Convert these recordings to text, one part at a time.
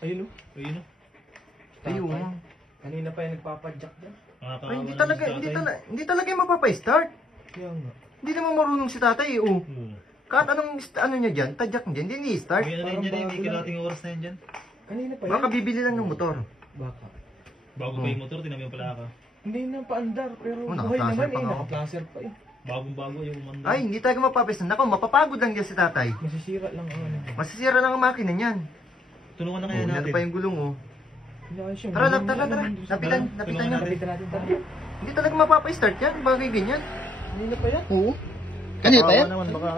Ayun o. Ayun o. Ayun. Kanina pa yung nagpapadyak dyan. Ay, hindi talaga yung mapapa-start. Kaya nga. Hindi naman marunong si tatay, oh. Kahit anong, ano niya dyan, tadyak niya dyan, hindi i-start. May ano rin dyan eh, may kalating oras na yan dyan. Kanina pa yan. Baka bibili lang ng motor. Baka. Bago pa yung motor, tinami yung palaka. Hindi na paandar, pero Oh, buhay naka-placer naman pa eh. nga. Naka-placer pa eh. Bagong-bago yung umanda. Ay, hindi talaga mapapa-start. Nako, mapapagod lang dyan si tatay. Masisira lang ang ano. Masisira lang ang makina niyan. Tulungan na Oh, kaya natin natin. pa yung gulong, oh. Inayos yun. Tara. Ano Napitan Tulungan niya. natin. natin. Tara. Hindi talaga mapapa-start yan. Bagay ganyan. Kanina pa yan. Oo. Kanina pa yan? Naman, baka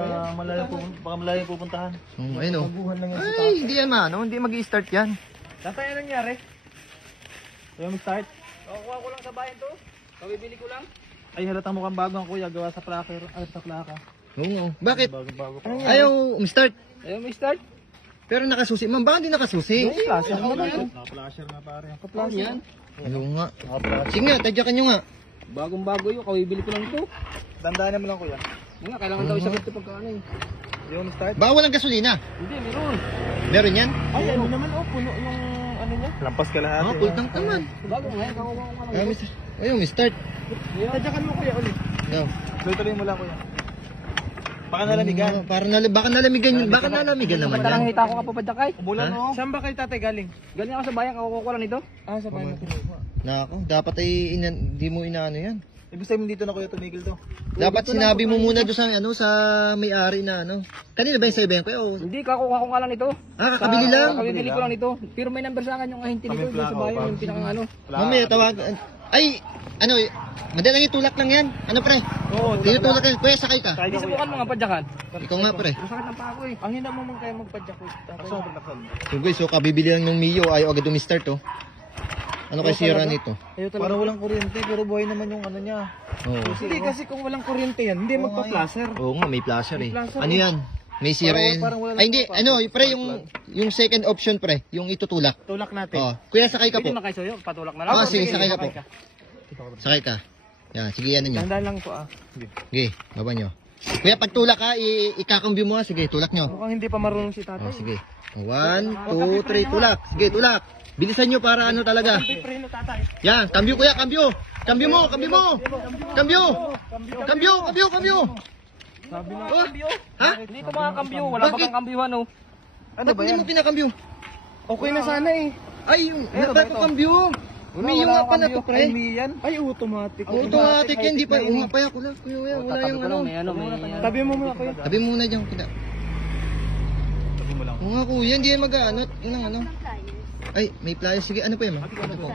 malayo pupuntahan. Ayun, oh. Maguhan lang yan si Ay, tatay. hindi yan, ano. Hindi mag-i-start yan. Tatay, anong nangyari? Ayaw mag-start? Kukuha ko lang sa bayan to. Pabibili ko lang. Ay, halatang mukhang bago ang kuya, gawa sa plaka. Sa plaka. Oo. Bakit? Bago pa. Ayaw um-start. Ayaw may start. Pero nakasusi. Ma'am, baka hindi nakasusi. Placer naman ito. Naka-flasher na pare. Ano yan? Ano nga? Sige nga, tadyakan nyo nga. Bagong bago yun. Kawibili ko lang ito. Dandaan naman lang kuya. Yun nga, kailangan daw isagot ito pagka ano eh. Yung start. Baka walang gasolina. Hindi, meron. Meron yan? Ay, ano naman oh, puno yung ano niya. Lampas ka lahat. Oo, full tank naman. Bago nga, kakuha ko lang. Ayun, start. Tadyakan mo kuya ulit. Yo. Tuloy mo lang kuya. Baka nalamigan. Baka nalamigan yun. Baka nalamigan naman Madalang yan. hita ko kapapadakay. Umulan Ha? no? Saan ba kayo tatay galing? Galing ako sa bayan, kakuha ko lang nito. Ah, sa bayan mo kinuha. Nako, dapat ay hindi mo inaano yan. Ibig sabihin dito na kuya tumigil to. Dapat sinabi mo muna doon sa ano sa may-ari na ano. Kanina ba yung sa ibang ko? Hindi, kakuha ko nga lang nito. Kakabili lang. Kawibili ko lang nito. Pero may number sa akin yung ahinti nito dun sa bayan. Yung pinakang ano. Mamaya tawag. Ay, ano, madalang itulak lang yan. Ano pre? Oo, Tinutulak yan. Kuya, sakay ka. Hindi, subukan mo nga padyakan. Ikaw nga pre. Masakit ng pako eh. Ang hina mo man kaya magpadyak ko. Takson. So guys, so kabibili lang ng Mio. Ayaw agad umi-start oh. Ano kay sira nito? Ayaw Para talaga. walang kuryente pero buhay naman yung ano niya. Oo. Hindi kasi kung walang kuryente yan, hindi magpa-placer. Oo nga, may flasher eh. May flasher, Ano yan? May sira yan. Parang wala Ay hindi, ano, pre, yung second option pre, yung itutulak. Tulak natin. Oh. Kuya, sakay ka Pwede po. makaisoyo, patulak na lang. Ah, sige, sakay ka po. Sakay ka. Yan, sige yan ninyo. Tandaan lang po ah. Sige, baba nyo. Kuya, pag tulak ka, ikakambyo mo ha. Sige, tulak nyo. Mukhang hindi pa marunong si Oh, tatay. sige. 1, 2, 3, tulak. Sige, tulak. Bilisan nyo para ano talaga. Preno tatay. Yan, kambyo kuya, kambyo. Kambyo mo, kambyo mo. Kambyo. Kambyo, kambyo, kambyo. Sabi na. Oh, ha? Hindi ito mga kambyo, wala Bakit? pa kang kambyuhan oh. Ano ba yan? Hindi mo kinakambyo. Okay na sana eh. Ay, yung nagkakambyo. Umiyo nga pa na to, pre. yan? Ay, automatic. Automatic yan, di pa. Umapaya ko lang. Kuya, wala Tatabi yung ko ano. lang, may ano, may... Tabi mo muna kuya. Tabi muna dyan, kita. Tabi mo lang. Oo nga kuya, hindi yan mag-aanot. Yun ang ano. Ay, may pliers. Sige, ano pa yan, ma'am? Ano po?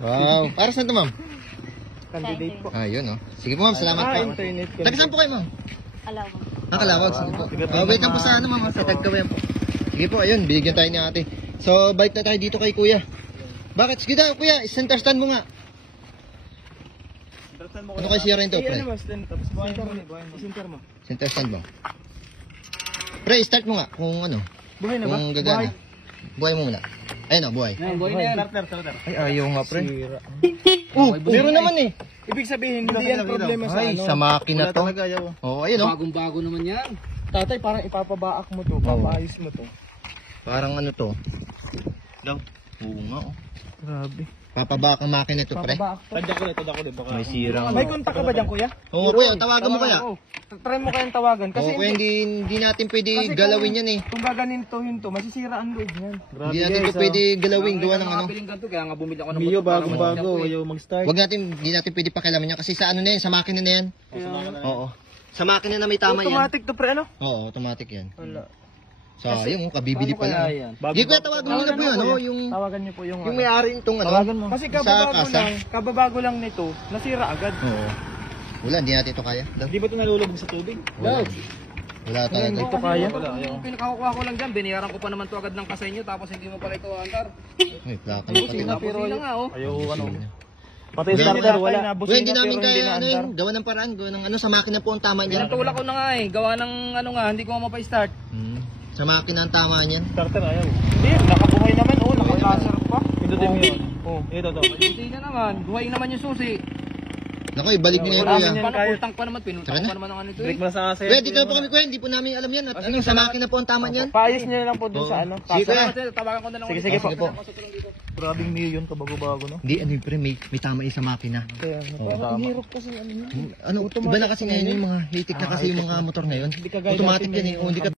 Wow. Para saan to, ma'am? Candidate po. Ah, yun, oh. Sige po, ma'am. Salamat po. Internet. Taga saan po kayo, ma'am? Alawang. Nakalawag. Sige po. Wait lang po sa ano, ma'am. Sa Tagkawayan po. Sige po, ayun. Bigyan tayo ni ate. So, balik na tayo dito kay kuya. Bakit? Sige daw, kuya. Center stand mo nga. Ano kayo siya rin to, pre? Ano mas tapos buhayin mo. Isinter mo. Center stand mo. Pre, start mo nga kung ano. Buhay na ba? Kung gagana. Buhay mo muna. Ayun o, buhay. Ayun, boy na yan. Starter. Ay, ayaw nga, pre. Sira. Meron naman eh. Ibig sabihin, hindi yan problema sa Ay, ano. sa makina Wala to. talaga ayaw. Oo, ayun o. Bagong-bago naman yan. Tatay, parang ipapabaak mo to. Papaayos mo to. Parang ano to. Daw. Oo nga, oh. Grabe. Papabak ang makina to, pre. Papabaak to. Tadyak ko ulit. Baka. May sirang. May kontak ka ba dyan, kuya? Oo, kuya, tawagan mo kaya. Oo. Try mo kayang tawagan. Oo, Kasi kuya, hindi natin pwede Kasi galawin yan eh. kung gaganin to yun to, masisira ang loob yan. Hindi natin to pwede galawin, gawa ng ano. Nakabiling ganito, kaya nga bumili ako ng Mio motor para bagong-bago, mag- ayaw mag-start. Hindi natin pwede pakialaman yan kasi sa ano na yan, sa makina na yan. Oo. Sa makina na may tama yan. Automatic to pre, ano? Oo, automatic yan. Wala. Sayang, kabibili pa lang. Hindi, kuya, tawagan mo na po yun, ano, yung Tawagan niyo po yung may-ari nitong ano. Tawagan mo. Kasi Sa kasa. kababago lang nito, nasira agad. Oo. Wala, hindi natin ito kaya. Daw. Di ba ito nalulubog sa tubig? Wala. Wala talaga. Ito kaya? Yung pinakakuha ko lang dyan, biniyaran ko pa naman to agad ng kasay nyo, tapos hindi mo pala ito andar. Ay, plaka na pati. Tapos yun nga oh. Ayaw ano. Pati Hindi starter wala. Kuya, hindi namin kaya ano yun, gawa ng paraan, gawa ng ano, sa makina po ang tama niyan. Pinantulak ko na nga eh, gawa ng ano nga, hindi ko nga mapa-start. Sa makina ang tama niyan. Starter ayaw. Hindi, nakabuhay naman. Oo, naka-laser pa. Pindutin mo yun. Oo. Ito to. Hindi na naman, buhay naman yung susi. Naku, ibalik niyo na yun, Wala kuya. namin yan. Paano kaya- full tank pa naman? Pinutang Tara ko na. pa naman ang ano ito Break eh. mo na sa kasi. Kuya, dito na po kami, kuya. Hindi po namin alam yan. At ano, sa makina po ang tama niyan. Paayos nyo na lang po dun Oo. sa ano. Sige, Kaso, kuya. Kasi tawagan ko na lang. Sige, ulit. sige Sige po. grabing million kabago-bago, no? Hindi, ano yun, pre, may tama yun sa makina. Kaya, parang ang hirap kasi ano yun. Ano, iba na kasi ngayon yung mga hitik na kasi yung mga motor ngayon. Hindi kagaya Automatic dati yan eh. may- O, hindi ka